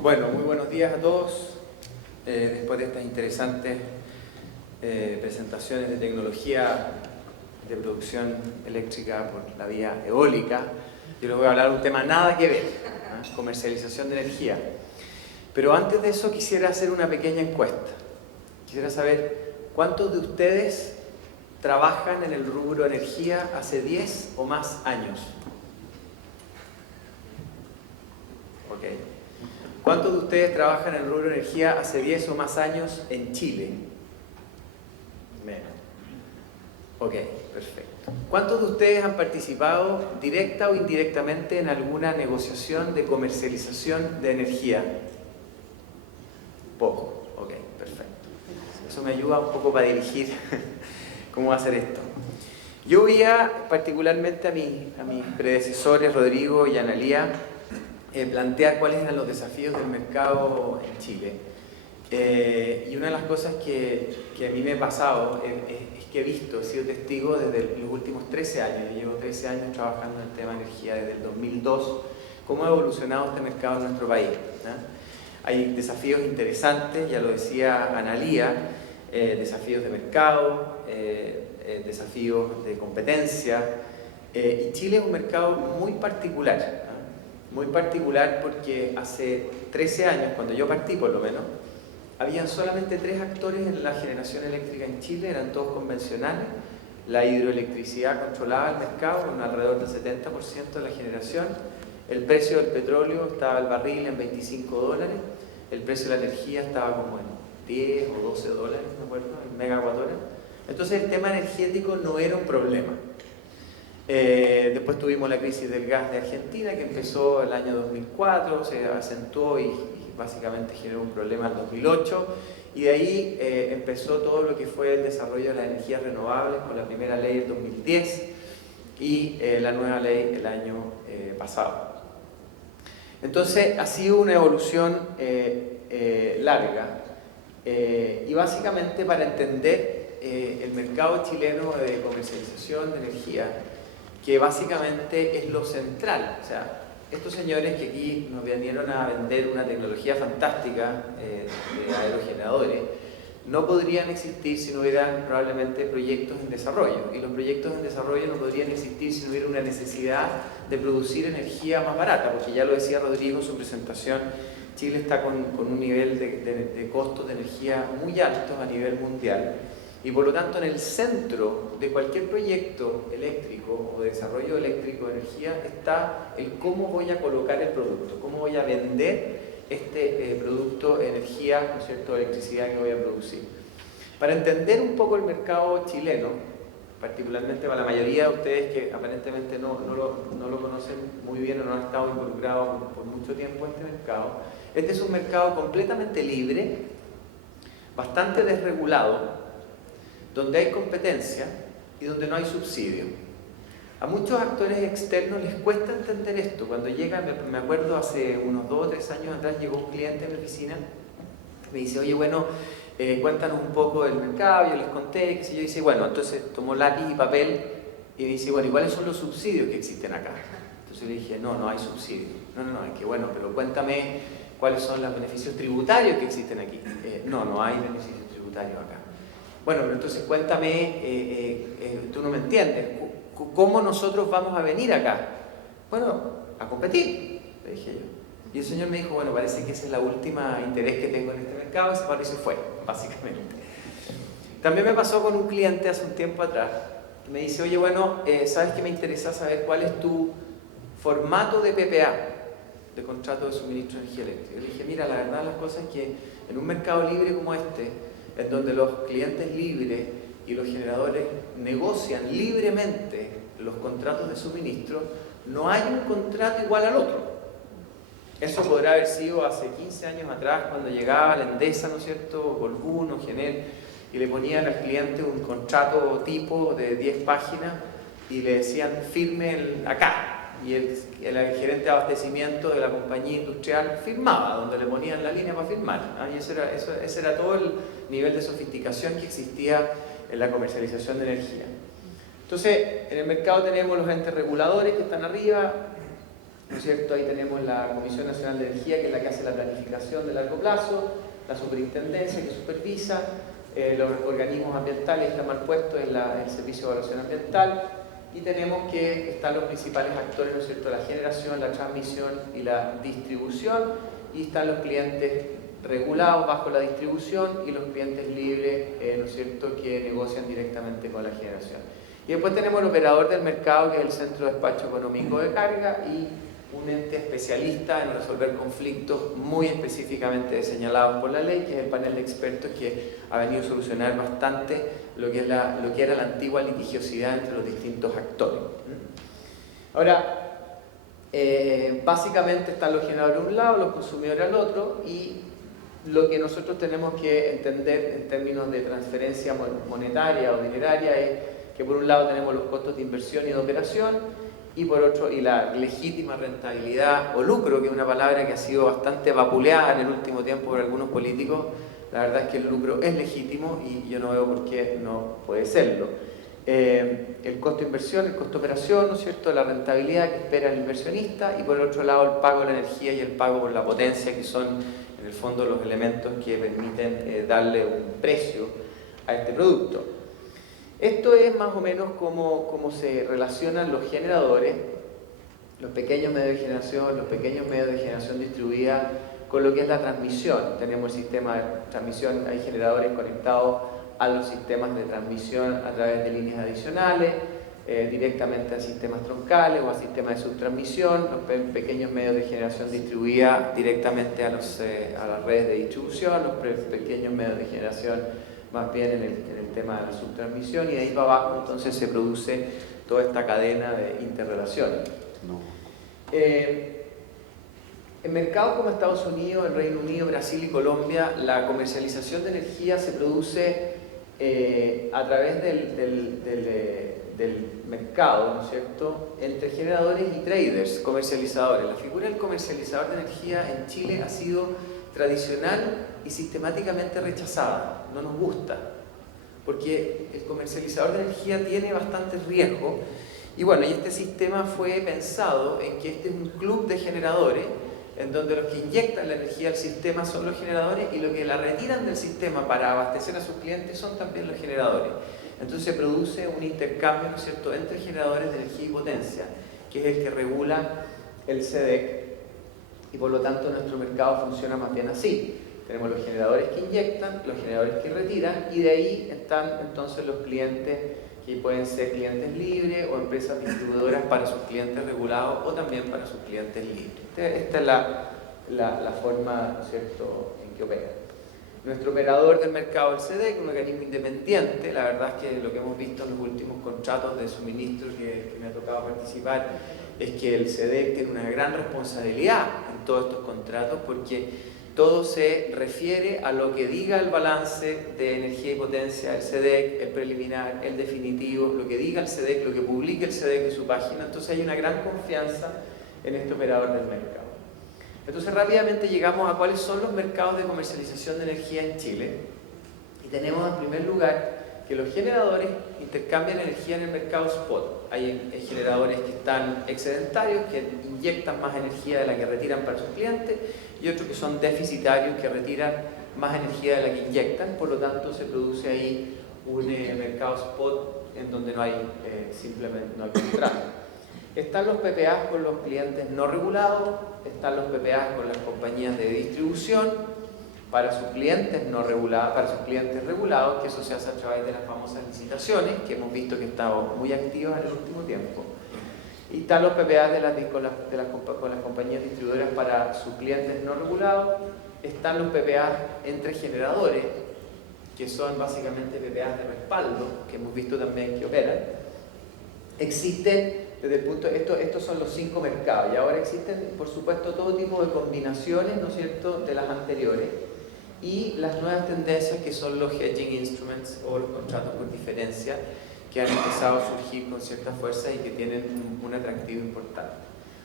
Bueno, muy buenos días a todos. Después de estas interesantes presentaciones de tecnología de producción eléctrica por la vía eólica, yo les voy a hablar de un tema nada que ver, ¿no? Comercialización de energía. Pero antes de eso quisiera hacer una pequeña encuesta. Quisiera saber cuántos de ustedes trabajan en el rubro energía hace 10 o más años. Ok. ¿Cuántos de ustedes trabajan en el rubro energía hace 10 o más años en Chile? Menos. Ok, perfecto. ¿Cuántos de ustedes han participado directa o indirectamente en alguna negociación de comercialización de energía? Poco. Ok, perfecto. Eso me ayuda un poco para dirigir cómo va a ser esto. Yo veía particularmente a mis predecesores, Rodrigo y Analía, plantear cuáles eran los desafíos del mercado en Chile. Y una de las cosas que a mí me ha pasado es que he sido testigo desde los últimos 13 años, yo llevo 13 años trabajando en el tema de energía desde el 2002, cómo ha evolucionado este mercado en nuestro país, ¿no? Hay desafíos interesantes, ya lo decía Analía, desafíos de mercado, desafíos de competencia, y Chile es un mercado muy particular, ¿no? Muy particular porque hace 13 años, cuando yo partí por lo menos, habían solamente 3 actores en la generación eléctrica en Chile, eran todos convencionales. La hidroelectricidad controlaba el mercado con alrededor del 70% de la generación. El precio del petróleo estaba el barril en $25, el precio de la energía estaba como en 10 o 12 dólares, me acuerdo, en megawatt hora. Entonces el tema energético no era un problema. Después tuvimos la crisis del gas de Argentina, que empezó el año 2004, se acentuó y básicamente generó un problema en 2008, y de ahí empezó todo lo que fue el desarrollo de las energías renovables con la primera ley del 2010 y la nueva ley el año pasado. Entonces ha sido una evolución larga, y básicamente para entender el mercado chileno de comercialización de energía, que básicamente es lo central. O sea, estos señores que aquí nos vinieron a vender una tecnología fantástica de aerogeneradores, no podrían existir si no hubieran probablemente proyectos en desarrollo. Y los proyectos en desarrollo no podrían existir si no hubiera una necesidad de producir energía más barata, porque ya lo decía Rodrigo en su presentación, Chile está con un nivel de costos de energía muy altos a nivel mundial. Y por lo tanto en el centro de cualquier proyecto eléctrico o de desarrollo eléctrico de energía está el cómo voy a colocar el producto, cómo voy a vender este producto de energía, ¿no es cierto?, electricidad que voy a producir. Para entender un poco el mercado chileno, particularmente para la mayoría de ustedes que aparentemente no lo conocen muy bien o no han estado involucrados por mucho tiempo en este mercado, este es un mercado completamente libre, bastante desregulado, donde hay competencia y donde no hay subsidio. A muchos actores externos les cuesta entender esto. Cuando llega, me acuerdo hace unos 2 o 3 años atrás, llegó un cliente a mi oficina, me dice, oye, bueno, cuéntanos un poco del mercado. Yo les conté, qué sé yo, y dice, bueno, entonces tomó lápiz y papel y dice, bueno, ¿y cuáles son los subsidios que existen acá? Entonces le dije, no hay subsidios. No, es que bueno, pero cuéntame cuáles son los beneficios tributarios que existen aquí. No hay beneficios tributarios acá. Bueno, pero entonces cuéntame, tú no me entiendes, ¿cómo nosotros vamos a venir acá? Bueno, a competir, le dije yo. Y el señor me dijo, bueno, parece que ese es el último interés que tengo en este mercado, y se paró y se fue, básicamente. También me pasó con un cliente hace un tiempo atrás, que me dice, oye, bueno, ¿sabes qué me interesa saber cuál es tu formato de PPA, de contrato de suministro de energía eléctrica? Le dije, mira, la verdad las cosas es que en un mercado libre como este, en donde los clientes libres y los generadores negocian libremente los contratos de suministro, no hay un contrato igual al otro. Eso podrá haber sido hace 15 años atrás, cuando llegaba la Endesa, ¿no es cierto?, Colbún o Genel, y le ponían al cliente un contrato tipo de 10 páginas y le decían, firme acá. Y el gerente de abastecimiento de la compañía industrial firmaba, donde le ponían la línea para firmar. Y ese era todo el nivel de sofisticación que existía en la comercialización de energía. Entonces, en el mercado tenemos los entes reguladores que están arriba, ¿no es cierto? Ahí tenemos la Comisión Nacional de Energía, que es la que hace la planificación de largo plazo, la superintendencia que supervisa, los organismos ambientales están mal puestos en el Servicio de Evaluación Ambiental, y tenemos que están los principales actores, ¿no es cierto?, la generación, la transmisión y la distribución, y están los clientes regulados bajo la distribución y los clientes libres, ¿no es cierto?, que negocian directamente con la generación. Y después tenemos el operador del mercado, que es el Centro de Despacho Económico de Carga, y un ente especialista en resolver conflictos muy específicamente señalados por la ley, que es el panel de expertos que ha venido a solucionar bastante lo que era la antigua litigiosidad entre los distintos actores. Ahora, básicamente están los generadores a un lado, los consumidores al otro, y lo que nosotros tenemos que entender en términos de transferencia monetaria o dineraria es que por un lado tenemos los costos de inversión y de operación, y por otro, y la legítima rentabilidad o lucro, que es una palabra que ha sido bastante vapuleada en el último tiempo por algunos políticos. La verdad es que el lucro es legítimo y yo no veo por qué no puede serlo. El costo de inversión, el costo de operación, ¿no es cierto?, la rentabilidad que espera el inversionista, y por el otro lado el pago de la energía y el pago por la potencia, que son en el fondo los elementos que permiten darle un precio a este producto. Esto es más o menos cómo se relacionan los generadores, los pequeños medios de generación, los pequeños medios de generación distribuida, con lo que es la transmisión. Tenemos el sistema de transmisión, hay generadores conectados a los sistemas de transmisión a través de líneas adicionales, directamente a sistemas troncales o a sistemas de subtransmisión, los pequeños medios de generación distribuida directamente a las redes de distribución, los pequeños medios de generación más bien en el tema de la subtransmisión, y de ahí para abajo entonces se produce toda esta cadena de interrelaciones. En mercados como Estados Unidos, el Reino Unido, Brasil y Colombia, la comercialización de energía se produce a través del mercado, ¿no es cierto?, entre generadores y traders, comercializadores. La figura del comercializador de energía en Chile ha sido tradicional y sistemáticamente rechazada. No nos gusta, porque el comercializador de energía tiene bastantes riesgos, y bueno, y este sistema fue pensado en que este es un club de generadores, en donde los que inyectan la energía al sistema son los generadores, y los que la retiran del sistema para abastecer a sus clientes son también los generadores. Entonces se produce un intercambio, ¿no es cierto?, entre generadores de energía y potencia, que es el que regula el SEDEC, y por lo tanto nuestro mercado funciona más bien así. Tenemos los generadores que inyectan, los generadores que retiran, y de ahí están entonces los clientes, que pueden ser clientes libres o empresas distribuidoras para sus clientes regulados o también para sus clientes libres. Esta es la forma, ¿no es cierto?, en que opera. Nuestro operador del mercado, el SEDEC, un organismo independiente. La verdad es que lo que hemos visto en los últimos contratos de suministro que me ha tocado participar es que el SEDEC tiene una gran responsabilidad en todos estos contratos, porque todo se refiere a lo que diga el balance de energía y potencia del SEDEC, el preliminar, el definitivo, lo que diga el SEDEC, lo que publique el SEDEC en su página. Entonces hay una gran confianza en este operador del mercado. Entonces rápidamente llegamos a cuáles son los mercados de comercialización de energía en Chile. Y tenemos en primer lugar que los generadores intercambian energía en el mercado spot. Hay generadores que están excedentarios, que inyectan más energía de la que retiran para sus clientes, y otros que son deficitarios, que retiran más energía de la que inyectan. Por lo tanto, se produce ahí un mercado spot en donde no hay simplemente no hay contrato. Están los PPAs con los clientes no regulados, están los PPAs con las compañías de distribución para sus clientes no regulados, para sus clientes regulados, que eso se hace a través de las famosas licitaciones, que hemos visto que están muy activas en el último tiempo. Y están los PPAs con las compañías distribuidoras para sus clientes no regulados. Están los PPAs entre generadores, que son básicamente PPAs de respaldo, que hemos visto también que operan. Existen, desde el punto, estos son los 5 mercados, y ahora existen, por supuesto, todo tipo de combinaciones, ¿no es cierto?, de las anteriores, y las nuevas tendencias, que son los hedging instruments o los contratos por diferencia, que han empezado a surgir con cierta fuerza y que tienen un atractivo importante.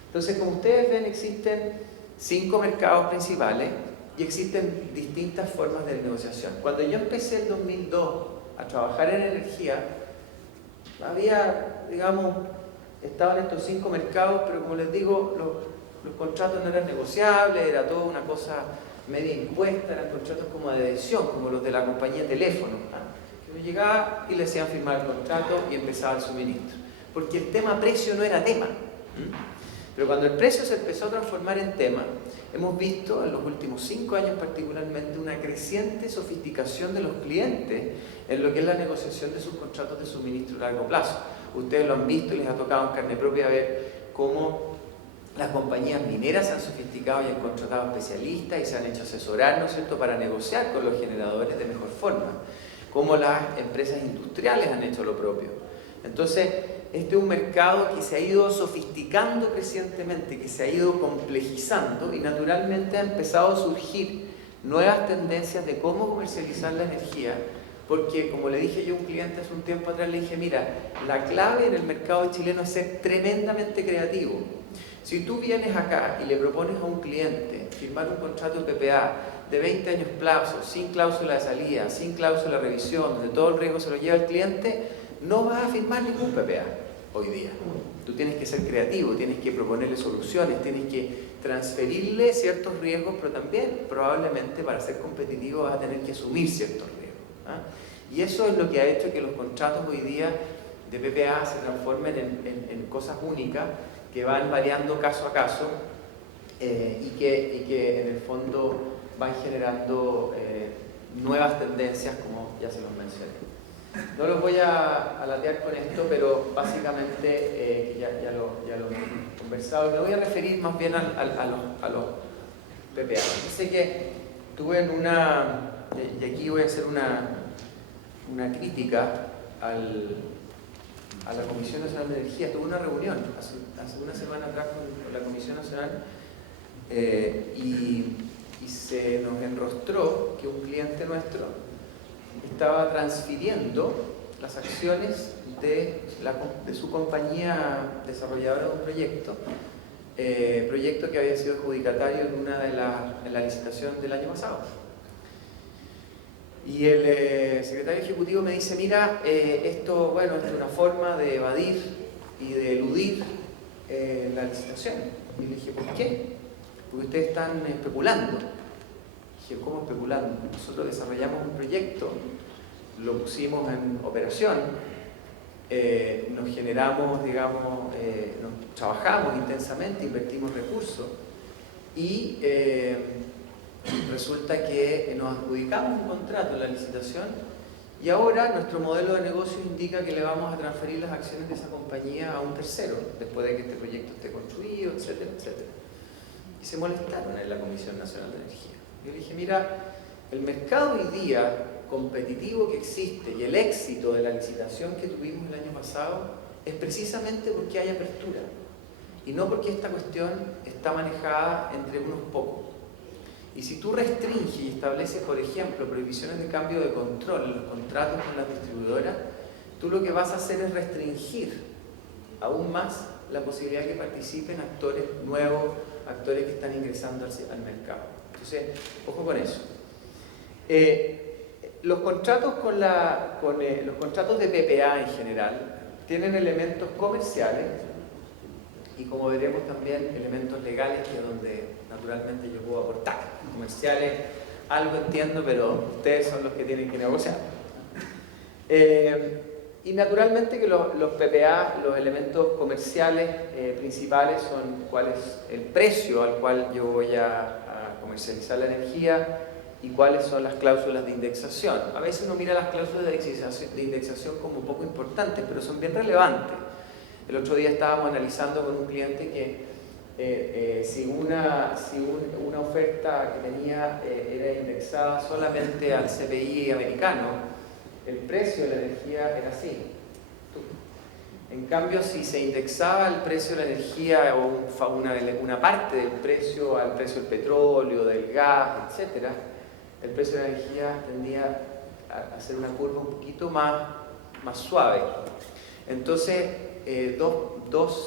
Entonces, como ustedes ven, existen 5 mercados principales y existen distintas formas de negociación. Cuando yo empecé en 2002 a trabajar en energía, había, digamos, estaban estos 5 mercados, pero como les digo, Los contratos no eran negociables, era toda una cosa media impuesta, eran contratos como de adhesión, como los de la compañía de teléfono, que uno llegaba y le hacían firmar el contrato y empezaba el suministro. Porque el tema precio no era tema. Pero cuando el precio se empezó a transformar en tema, hemos visto en los últimos 5 años particularmente una creciente sofisticación de los clientes en lo que es la negociación de sus contratos de suministro a largo plazo. Ustedes lo han visto y les ha tocado en carne propia ver cómo las compañías mineras se han sofisticado y han contratado especialistas y se han hecho asesorar, ¿no es cierto?, para negociar con los generadores de mejor forma. Cómo las empresas industriales han hecho lo propio. Entonces, este es un mercado que se ha ido sofisticando crecientemente, que se ha ido complejizando y naturalmente ha empezado a surgir nuevas tendencias de cómo comercializar la energía, porque como le dije yo a un cliente hace un tiempo atrás, le dije, mira, la clave en el mercado chileno es ser tremendamente creativo. Si tú vienes acá y le propones a un cliente firmar un contrato de PPA de 20 años plazo, sin cláusula de salida, sin cláusula de revisión, donde todo el riesgo se lo lleva el cliente, no vas a firmar ningún PPA hoy día. Tú tienes que ser creativo, tienes que proponerle soluciones, tienes que transferirle ciertos riesgos, pero también probablemente para ser competitivo vas a tener que asumir ciertos riesgos. Y eso es lo que ha hecho que los contratos hoy día de PPA se transformen en cosas únicas que van variando caso a caso y que en el fondo van generando nuevas tendencias, como ya se los mencioné. No los voy a alatear con esto, pero básicamente que ya lo hemos conversado. Me voy a referir más bien a los PPA. Sé que tuve en una, y aquí voy a hacer una crítica a la Comisión Nacional de Energía. Tuve una reunión hace una semana atrás con la Comisión Nacional y se nos enrostró que un cliente nuestro estaba transfiriendo las acciones de su compañía desarrolladora de un proyecto que había sido adjudicatario en la licitación del año pasado. Y el secretario ejecutivo me dice, mira, esto, bueno, es una forma de evadir y de eludir la licitación. Y le dije, ¿por qué? Porque ustedes están especulando. Dije, ¿cómo especulando? Nosotros desarrollamos un proyecto, lo pusimos en operación, nos generamos, digamos, trabajamos intensamente, invertimos recursos y resulta que nos adjudicamos un contrato en la licitación y ahora nuestro modelo de negocio indica que le vamos a transferir las acciones de esa compañía a un tercero después de que este proyecto esté construido, etcétera, etcétera. Y se molestaron en la Comisión Nacional de Energía. Yo le dije, mira, el mercado hoy día competitivo que existe y el éxito de la licitación que tuvimos el año pasado es precisamente porque hay apertura y no porque esta cuestión está manejada entre unos pocos. Y si tú restringes y estableces, por ejemplo, prohibiciones de cambio de control en los contratos con las distribuidoras, tú lo que vas a hacer es restringir aún más la posibilidad de que participen actores nuevos, actores que están ingresando al mercado. Entonces, ojo con eso. Los contratos los contratos de PPA en general tienen elementos comerciales y, como veremos, también elementos legales, que es donde naturalmente yo puedo aportar. Comerciales, algo entiendo, pero ustedes son los que tienen que negociar. Y naturalmente que los PPA, los elementos comerciales principales son cuál es el precio al cual yo voy a comercializar la energía y cuáles son las cláusulas de indexación. A veces uno mira las cláusulas de indexación como poco importantes, pero son bien relevantes. El otro día estábamos analizando con un cliente que si una oferta que tenía era indexada solamente al CPI americano, el precio de la energía era así. En cambio, si se indexaba el precio de la energía o una parte del precio al precio del petróleo, del gas, etc., el precio de la energía tendía a ser una curva un poquito más suave. Entonces, dos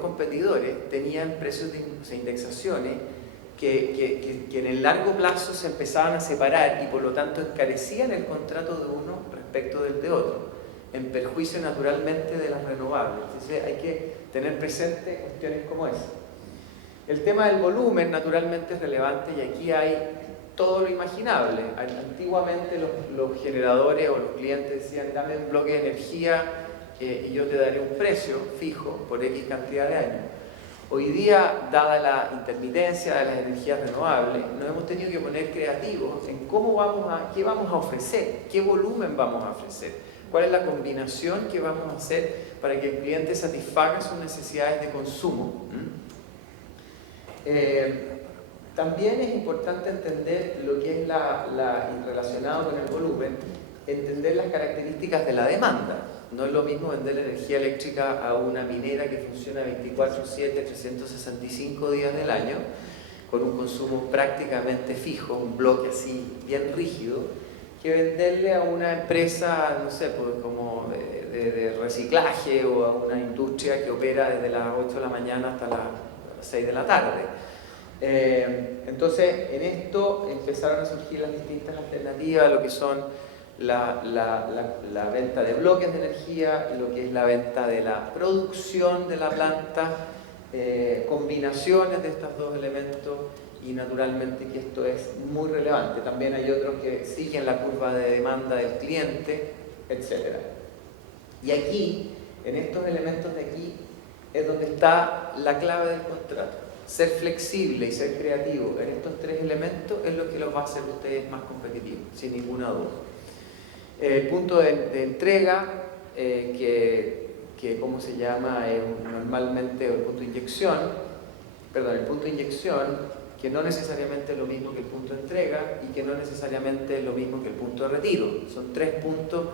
competidores tenían precios de indexaciones que en el largo plazo se empezaban a separar y por lo tanto encarecían el contrato de uno respecto del de otro, en perjuicio naturalmente de las renovables. Entonces hay que tener presente cuestiones como esa. El tema del volumen naturalmente es relevante y aquí hay todo lo imaginable. Antiguamente los generadores o los clientes decían dame un bloque de energía y yo te daré un precio fijo por X cantidad de años. Hoy día, dada la intermitencia de las energías renovables, nos hemos tenido que poner creativos en qué vamos a ofrecer, qué volumen vamos a ofrecer, cuál es la combinación que vamos a hacer para que el cliente satisfaga sus necesidades de consumo. También es importante entender lo que es relacionado con el volumen, entender las características de la demanda. No es lo mismo vender energía eléctrica a una minera que funciona 24/7, 365 días del año, con un consumo prácticamente fijo, un bloque así bien rígido, que venderle a una empresa, no sé, pues como de reciclaje o a una industria que opera desde las 8 de la mañana hasta las 6 de la tarde. Entonces, en esto empezaron a surgir las distintas alternativas, lo que son la venta de bloques de energía, lo que es la venta de la producción de la planta, combinaciones de estos dos elementos y naturalmente que esto es muy relevante. También hay otros que siguen la curva de demanda del cliente, etc. Y aquí, en estos elementos de aquí, es donde está la clave del contrato. Ser flexible y ser creativo en estos tres elementos es lo que los va a hacer ustedes más competitivos, sin ninguna duda. El punto de entrega, ¿cómo se llama? Normalmente el punto de inyección, que no necesariamente es lo mismo que el punto de entrega y que no necesariamente es lo mismo que el punto de retiro. Son tres puntos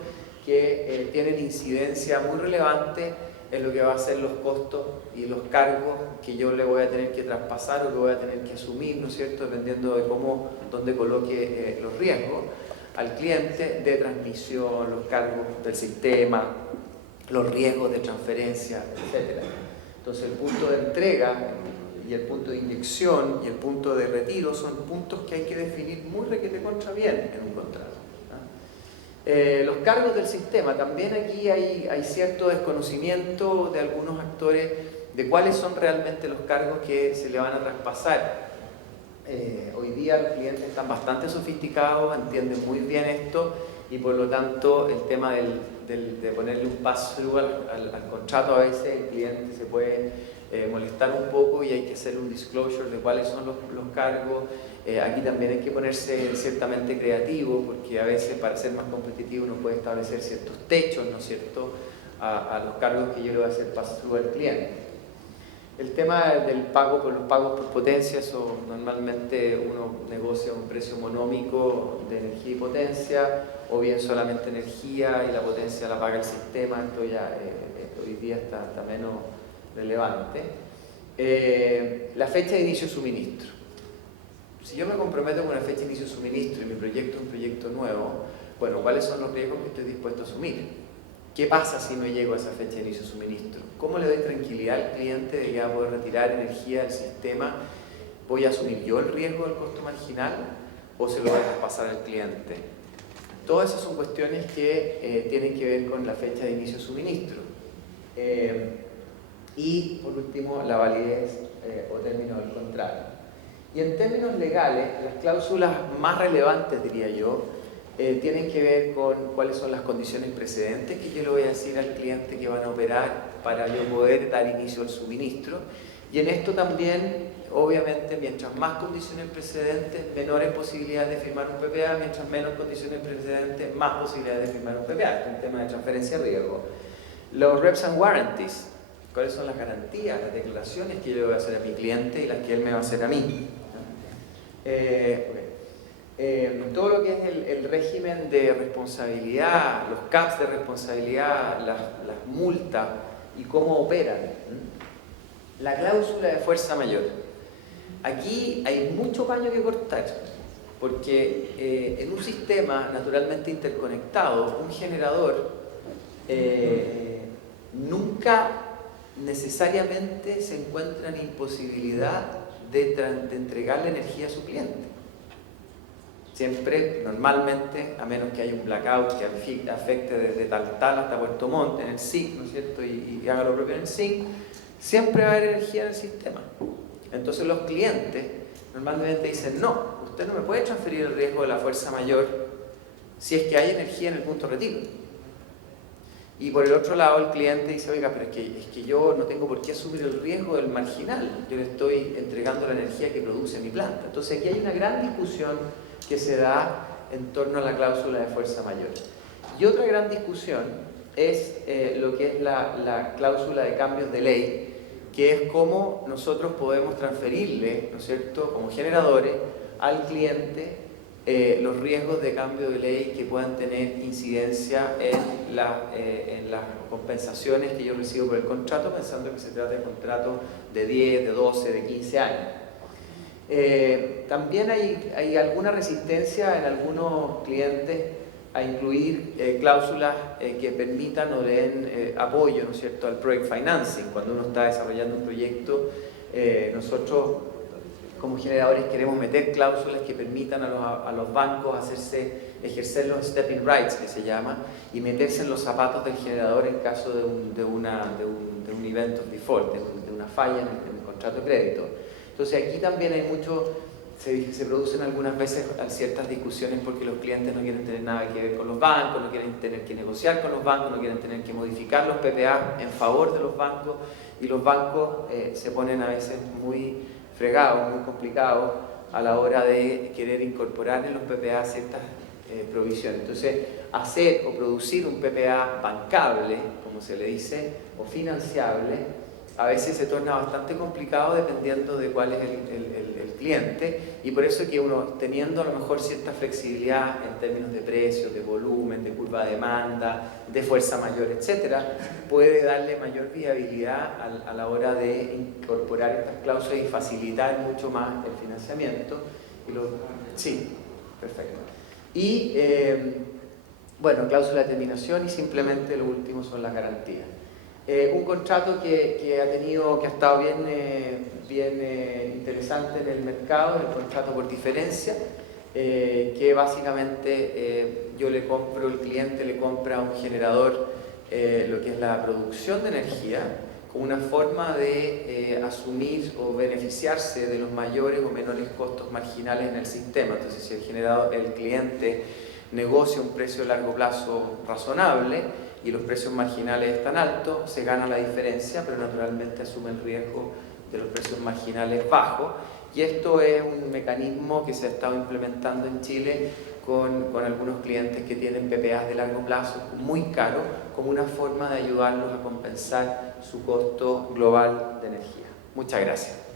que tienen incidencia muy relevante en lo que va a ser los costos y los cargos que yo le voy a tener que traspasar o que voy a tener que asumir, ¿no es cierto?, dependiendo de dónde coloque los riesgos al cliente de transmisión, los cargos del sistema, los riesgos de transferencia, etc. Entonces el punto de entrega y el punto de inyección y el punto de retiro son puntos que hay que definir muy requete contra bien en un contrato. Los cargos del sistema, también aquí hay cierto desconocimiento de algunos actores de cuáles son realmente los cargos que se le van a traspasar. Hoy día los clientes están bastante sofisticados, entienden muy bien esto y por lo tanto el tema de ponerle un pass-through al contrato, a veces el cliente se puede molestar un poco y hay que hacer un disclosure de cuáles son los cargos. Aquí también hay que ponerse ciertamente creativo porque a veces para ser más competitivo uno puede establecer ciertos techos, ¿no es cierto?, a los cargos que yo le voy a hacer pass-through al cliente. El tema del pago por los pagos por potencia, eso normalmente uno negocia un precio monómico de energía y potencia, o bien solamente energía y la potencia la paga el sistema. Esto ya hoy día está menos relevante. La fecha de inicio de suministro. Si yo me comprometo con una fecha de inicio de suministro y mi proyecto es un proyecto nuevo, bueno, ¿cuáles son los riesgos que estoy dispuesto a asumir? ¿Qué pasa si no llego a esa fecha de inicio de suministro? ¿Cómo le doy tranquilidad al cliente de que va a poder retirar energía del sistema? ¿Voy a asumir yo el riesgo del costo marginal o se lo voy a traspasar al cliente? Todas esas son cuestiones que tienen que ver con la fecha de inicio de suministro. Y por último, la validez o término del contrato. Y en términos legales, las cláusulas más relevantes, diría yo, tienen que ver con cuáles son las condiciones precedentes que yo le voy a decir al cliente que van a operar para yo poder dar inicio al suministro. Y en esto también, obviamente, mientras más condiciones precedentes, menores posibilidades de firmar un PPA, mientras menos condiciones precedentes, más posibilidades de firmar un PPA. Este es un tema de transferencia de riesgo. Los reps and warranties, cuáles son las garantías, las declaraciones que yo le voy a hacer a mi cliente y las que él me va a hacer a mí. Todo lo que es el régimen de responsabilidad, los caps de responsabilidad, las multas y cómo operan. La cláusula de fuerza mayor. Aquí hay mucho paño que cortar, porque en un sistema naturalmente interconectado, un generador nunca necesariamente se encuentra en imposibilidad de entregarle energía a su cliente. Siempre, normalmente, a menos que haya un blackout que afecte desde Taltal hasta Puerto Montt en el SIC, ¿no es cierto?, y haga lo propio en el SIC, siempre va a haber energía en el sistema. Entonces los clientes normalmente dicen, no, usted no me puede transferir el riesgo de la fuerza mayor si es que hay energía en el punto de retiro. Y por el otro lado el cliente dice, oiga, pero es que yo no tengo por qué asumir el riesgo del marginal, yo le estoy entregando la energía que produce mi planta. Entonces aquí hay una gran discusión que se da en torno a la cláusula de fuerza mayor. Y otra gran discusión es lo que es la cláusula de cambios de ley, que es cómo nosotros podemos transferirle, ¿no es cierto?, como generadores al cliente los riesgos de cambio de ley que puedan tener incidencia en las compensaciones que yo recibo por el contrato, pensando que se trata de contratos de 10, de 12, de 15 años. También hay alguna resistencia en algunos clientes a incluir cláusulas que permitan o den apoyo, ¿no es cierto?, al project financing. Cuando uno está desarrollando un proyecto, nosotros como generadores queremos meter cláusulas que permitan a los bancos ejercer los stepping rights, que se llama, y meterse en los zapatos del generador en caso de un event of default, de una falla en el contrato de crédito. Entonces aquí también hay se producen algunas veces ciertas discusiones porque los clientes no quieren tener nada que ver con los bancos, no quieren tener que negociar con los bancos, no quieren tener que modificar los PPA en favor de los bancos, y los bancos se ponen a veces muy fregados, muy complicados a la hora de querer incorporar en los PPA ciertas provisiones. Entonces, hacer o producir un PPA bancable, como se le dice, o financiable, a veces se torna bastante complicado dependiendo de cuál es el cliente, y por eso es que uno, teniendo a lo mejor cierta flexibilidad en términos de precios, de volumen, de curva de demanda, de fuerza mayor, etcétera, puede darle mayor viabilidad a la hora de incorporar estas cláusulas y facilitar mucho más el financiamiento. Sí, perfecto. Y bueno, cláusula de terminación, y simplemente lo último son las garantías. Un contrato que ha estado bien interesante en el mercado, el contrato por diferencia, que básicamente el cliente le compra a un generador lo que es la producción de energía, como una forma de asumir o beneficiarse de los mayores o menores costos marginales en el sistema. Entonces, si el cliente negocia un precio de largo plazo razonable y los precios marginales están altos, se gana la diferencia, pero naturalmente asume el riesgo de los precios marginales bajos. Y esto es un mecanismo que se ha estado implementando en Chile con algunos clientes que tienen PPAs de largo plazo muy caros, como una forma de ayudarlos a compensar su costo global de energía. Muchas gracias.